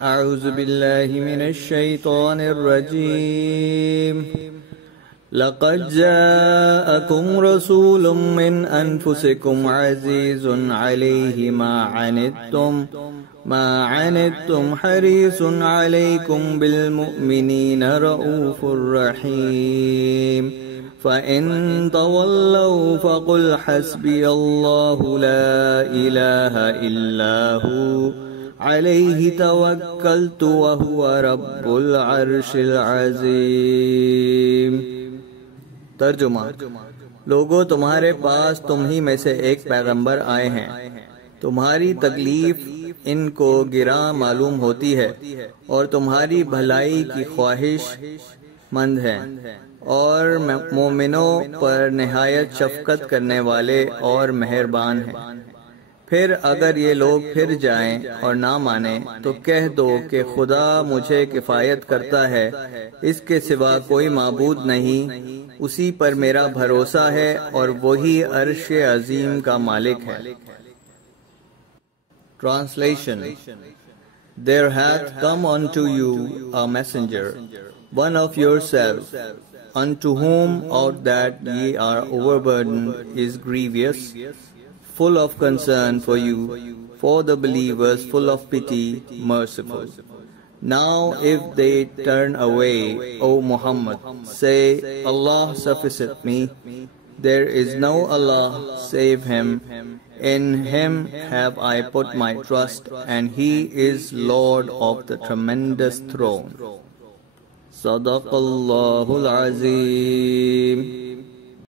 अऊज़ु बिल्लाहि मिनश शैतानिर रजीम। लक़द जाअकुम रसूलुम मिन अनफुसिकुम अज़ीज़ुन अलैहि मा अनित्तुम हरीसुन अलैकुम बिल मुमिनीना रऊफ़ुर रहीम। फ़इन तवल्लौ फ़क़ुल हस्बियल्लाहु ला इलाहा इल्ला हु अलैहि तवक्कलतु व हुवा रब्बुल अर्शिल अज़ीम। तर्जुमा। लोगों, तुम्हारे पास तुम ही में से एक पैगंबर आए हैं। तुम्हारी तकलीफ इनको गिरा मालूम होती है और तुम्हारी भलाई की ख्वाहिश मंद हैं और मोमिनों पर निहायत शफकत करने वाले और मेहरबान हैं। फिर अगर ये लोग फिर जाएं और ना माने तो कह दो कि खुदा मुझे किफ़ायत करता है, इसके सिवा कोई माबूद नहीं, उसी पर मेरा भरोसा है और वही अर्श अजीम का मालिक है। Translation. There hath come unto you a messenger, one of yourselves, unto whom out that ye are overburdened is grievous, full of concern for you, for the believers, full of pity, merciful. Now if they turn away, O Muhammad, say, Allah sufficeth me, there is no Allah save Him, in Him have I put my trust, and He is Lord of the tremendous throne. Sadaqallahul Azim.